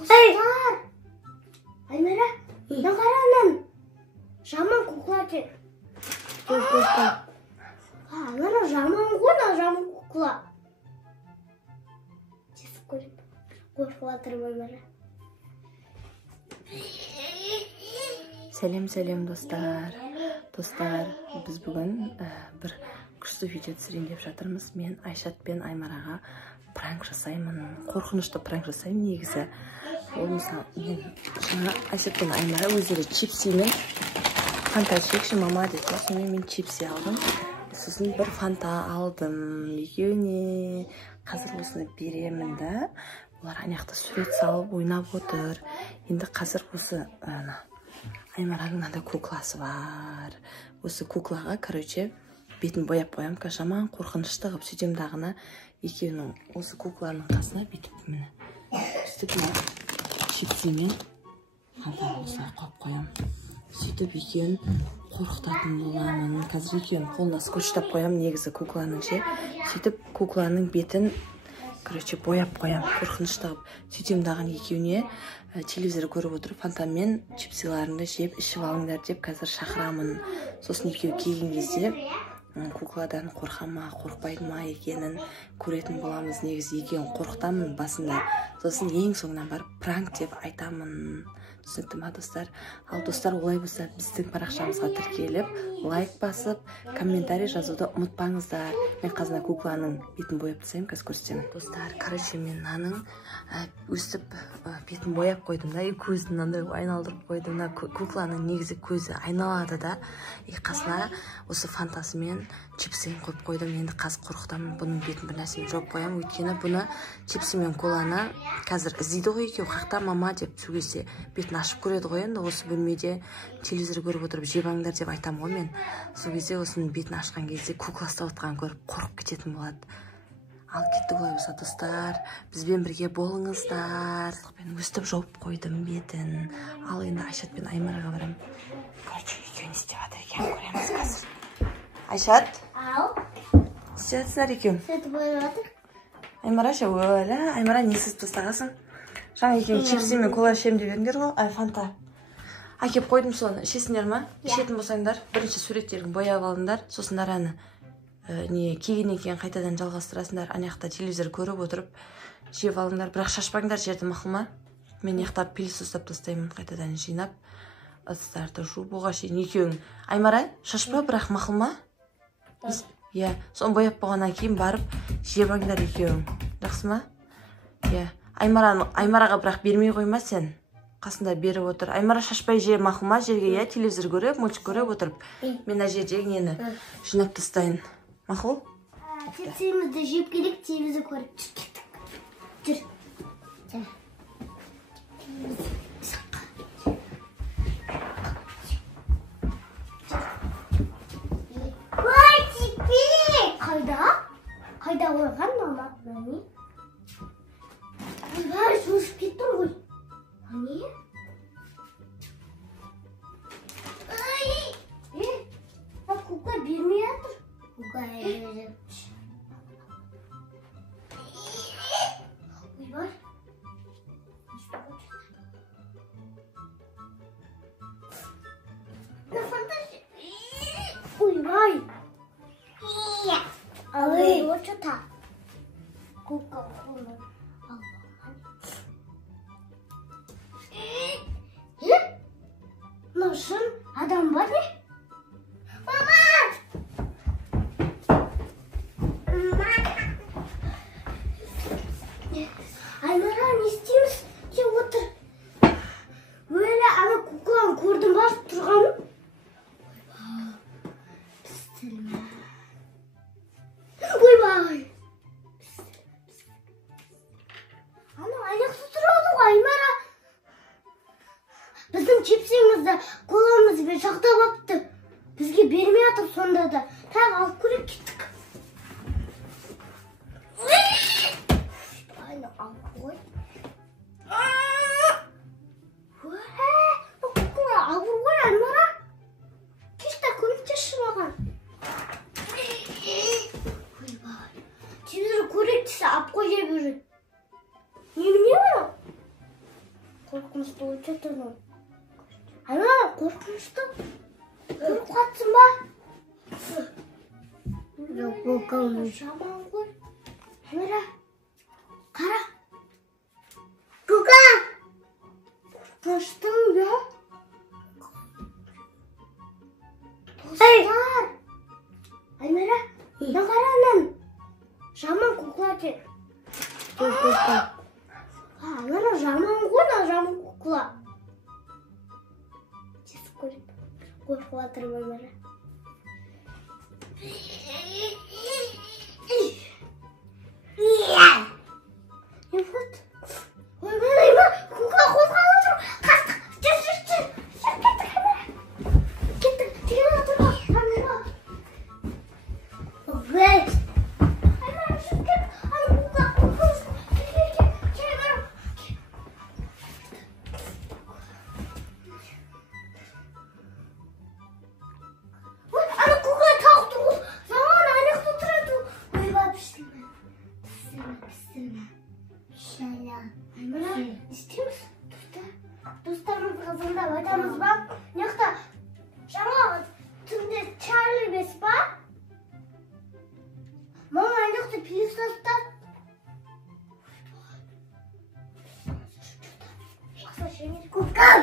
Dostlar. Аймара, ne karanın? Жаман кукла тек. Ана жаман ғой, жаман кукла. Чесіп көріп. Қорқып жатырмын Аймара. Сәлем достар. Достар, біз бүгін бір күшті видео түсірейін деп жатырмыз. Мен Айшат пен Аймараға пранк жасаймын. Қорқынышты пранк жасаймын негізі. Ол мысалы, мен жаңа Айшат пен Аймара өздері чипсимен фанта шекші мама деді. Сонымен мен чипси алдым. Сосын бір фанта алдым. Екеуіне қазір осыны беремін да. Олар аяқта сурет салып ойнап отыр. Енді қазір осы Аймараның мынандай кукласы бар. Осы куклаға, короче, бетін бояп қоям. Жаман қорқынышты қылып сөйтем дағына екеуінің осы кукланың қасына бүйтіп міне. Сөйтіп чипсимен фантаны осылай қойып қоям. Сөйтіп екеуін қорқытатын боламын. Қазір екеуін қолына скотчтап қоям негізі кукланың ше. Сөйтіп кукланың бетін короче, бояп қоям, қорқынышты қылып. Сөйтем дағын екеуіне телевизор көріп отырып, фантамен чипсиларыңды жеп, ішіп алыңдар деп қазір шақырамын. Сосын екеуі келген кезде кукладан қорқа ма, қорқпайды ма екенін көретін боламыз. Негізі екеуін қорқытамын басында. Сосын ең соңынан барып пранк деп айтамын. Түсінікті ма достар? Ал достар, олай болса біздің парақшамызға тіркеліп, лайк басып, комментарий жазуды ұмытпаңыздар. Мен қазір кукланың бетін бояп тастаймын, қазір көрсетемін. Достар, короче, мен мынаның өстіп бетін бояп қойдым да, көзін мынандай айналдырып қойдым да. Кукланың негізі көзі айналады да. Қасына осы фантасымен чипсиін қойып қойдым. Енді қазір қорқытамын, бұның бетін бір нәрсемен жауып қоямын. Өйткені бұны чипси мен коланы қазір іздейді ғой екеуі, қақта мама деп сөйлесе бетін ашып көреді ғой. Енді осы бөлмеде телевизор көріп отырып жебаңдар деп айтамын ғой мен. Сол кезде осының бетін ашқан кезде кукла ұстап отқанын көріп қорқып кететін болады. Ал кетті олай болса достар, бізбен бірге болыңыздар. Мен өстіп жауып қойдым бетін. Ал енді Айшат пен Аймараға барам. Короче, екеуін істеп жатыр екен, көреміз қазір. Айшат? Ау. Істеп жатсыңдар екеуін? Сөйтіп ойып жатыр. Аймара ше, өлі. Аймара не сызып тастағасың? Жаңа екеуін чипси мен кола ішем деп едіңдер ғой, фанта. Әкеп қойдым соны, ішесіңдер ма? Ішетін болсаңдар, бірінші суреттерін бояп алыңдар, сосын араны келген екен қайтадан жалғастырасыңдар. Аяқта телевизор көріп отырып жеп алыңдар, бірақ шашпаңдар жерді, мақұл ма? Мен аяқтап пиліс ұстап тастаймын, қайтадан жинап ыдыстарды жуып оған шейін екеуің. Аймара, шашпа, бірақ мақұл ма? Иә, соны бояп болғаннан кейін барып жеп алыңдар екеуің. Жақсы ма? Иә. Аймараға бірақ бермей қойма сен. Қасында беріп отыр. Аймара шашпай же, мақұл ма? Жерге иә, телевизор көріп, мультик көріп отырып. Мен әжердегі нені жинап тастайын. Мақұл? Чипсимізді жеп келек, телевизор көріп жүр. Ой, чипси! Қайда? Қайда қойған мама? Бәрі шошып кеттім ғой. Не? Кукла бермей жатыр. Кукла бермей. Ойбай. Ойбай. Ой, вот что-то. Кукла. Шын адам бар не? Мама! Аймара, не істейміз? Деп отыр. Өлі ана кукланы көрдім бар тұрғанын. Ойбай! Ана аяқсыз тұрады ғой, Аймара. Біздің чипсимізді, коламызбен шақтап апты. Бізге бермей атып сонда да. Тағы алып көріп кеттік. Айна алып қой. Ауыр ғой, Аймара. Кешті көмектесші маған. Телевизор көрек десе, ап қой жеп жүреді. Немене ол? Қорқынышты өте тұрмын. Аймара, қорқынышты. Көріп қатсың ба? Жоқ, көкеміз жаман ғой. Аймара, қара. Көкем! Қорқыныштың ба? Достар! Аймара, не қаранын? Жаман кукла тек. Аймара, жаман ғой, жаман кукла. Чесіп көріп. Қорқып отырмын, Аймара. Не вот. Аймара, кукла қозғалып тұр. Қастық. Жүр. Кеттік, Аймара. Кеттік. Тегін отыр. Аймара. Ой. Аймара, жүріп кет. Ана кукла қорқыныш. Кел. Аймара. Ана кукла тауық тұр. Жаман аяқты тұрады. Ойбай, пісірме. Аймара, не істейміз? Достарымыз қызғындап айтамыз ба? Неқта жаңағы түнде Чарли бес ба? Мама, неқта пилістастар. Кукам!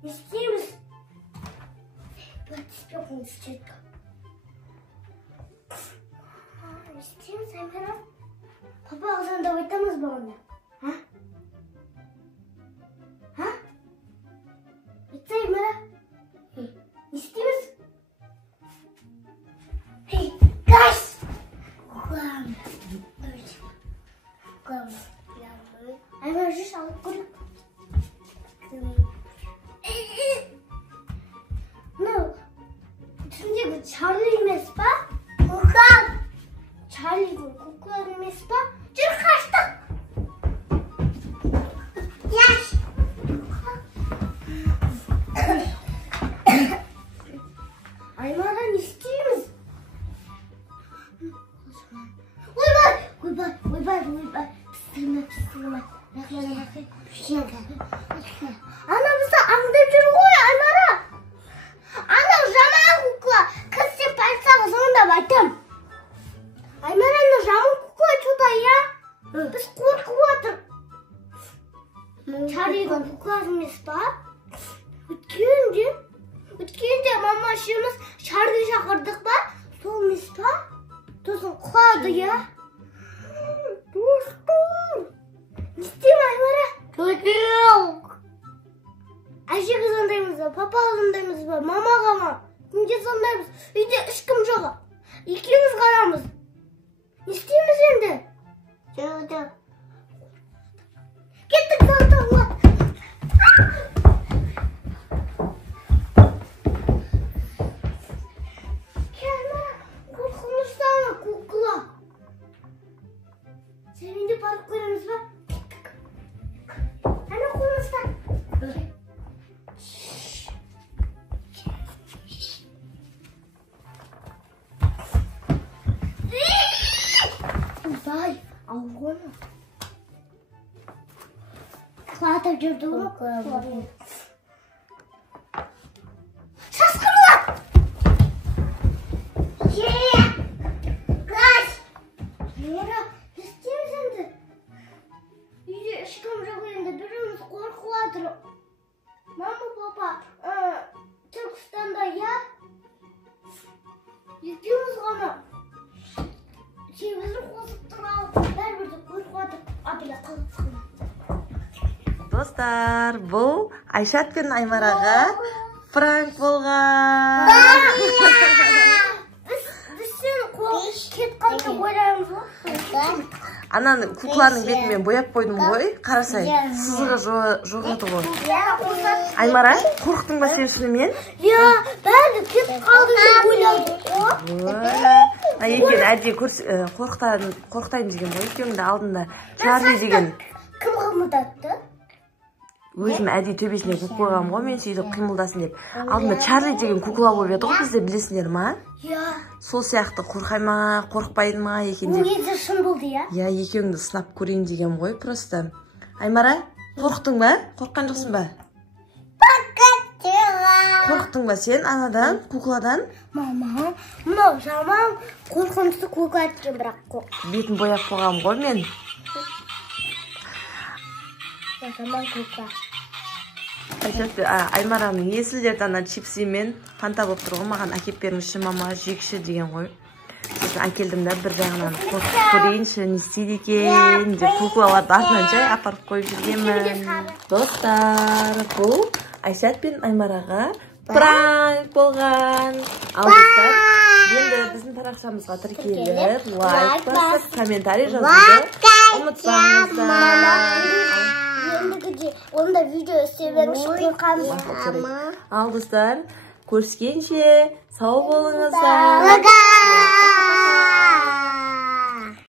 Не істейміз? Батыспеқын істейді. Не істейміз, Аймара? Папа ағзанда ойтамыз ба онда? Айтса, Аймара? Не істейміз? Гаш! Куклам. Аймара, жүш алып көріп. түндегі Чарли емес па? Куклам! Чарлидің куклам емес па? Жүр, қаштық! Яш! Аймара, не істейміз? Ойбай. Пістірме. Ана бізді аңдап жүр ғой, Аймара. Ана жаман кукла. Қыз сен полицияға звондап айтам. Аймара, ана жаман кукла чуда, я? Біз қорқып отыр. Чарлидің кукласы емес па? Өткенде мама үшеуміз Чарли шақырдық ба? Сол емес па? Сосын құлады, я? Достым. Не істеймін, Аймара? Көтек. Әжеге звондаймыз ба? Папаға звондаймыз ба? Мамаға ма? Кімге звондаймыз? Үйде ешкім жоқ. Екеуміз ғанамыз. Не істейміз енді? Жоқ. Кеттік, залтауға. Аймара, қорқыныштаны кукла. Сенде барып көреміз ба? Кеттік. Ана қорқыныштан. Бай, алғаны. Құлатып жүрді ма? Шасқырлап! Қаш! Аймара, не істейміз енді? Үйде ешкім жоқ енді, біріміз қорқып отыр. Мама, папа, Түркістанда, я? Екеуміз ғана. Себебізді қосып тұралып, бәрбірді көріп отыр. Абыла қалып сұқына. Достар, бұл Айшат пен Аймараға пранк болған. Біз сен кет қалды ойлаймыз ғой. Ананы кукланың бетімен бояп қойдым ғой. Қарасай, сызығы жоқ еді ғой. Аймара, қорықтың ба сен шынымен? Я, бәрі кет қалды деп ойладым ғой. Екен әдейі қорқытайын деген ғой. Екеуіңді алдында Чарли деген. Кім қимылдатты? Өзім әдейі төбесіне көк қойғам ғой, мен сөйтіп қимылдасын деп. Алдында Чарли деген кукла болып еді ғой, бізде білесіңдер ма? Иә. Сол сияқты қорқай ма, қорықпайды ма екен деп. Ол шын болды, иә? Иә, екеуіңді сынап көрейін деген ғой, просто. Аймара, қорықтың ба? Қорыққан жоқсың ба? Қорықтың ба сен анадан, кукладан? Мама, мынау жаман қорқынышты кукла екен, бірақ қорқ. Бетін бояп қойғам ғой мен. Жаман кукла. Аймараның есілдерді ана чипсы мен фанта болып тұр ғой, маған әкеп беріңізші мама, жейікші деген ғой. Сосын әкелдім да бір жағынан қорқып көрейінші, не істейді екен деп куклаларды артынан жай апарып қойып жүргенмін. Достар, бұл Айшат пен Аймараға пранк болған. Ал достар, енді біздің парақшамызға тіркеліп, лайк басып, комментарий жазуды ұмытпаңыздар. Онда видео істемеңізші қорқамыз. Ал достар, көріскенше сау болыңыздар.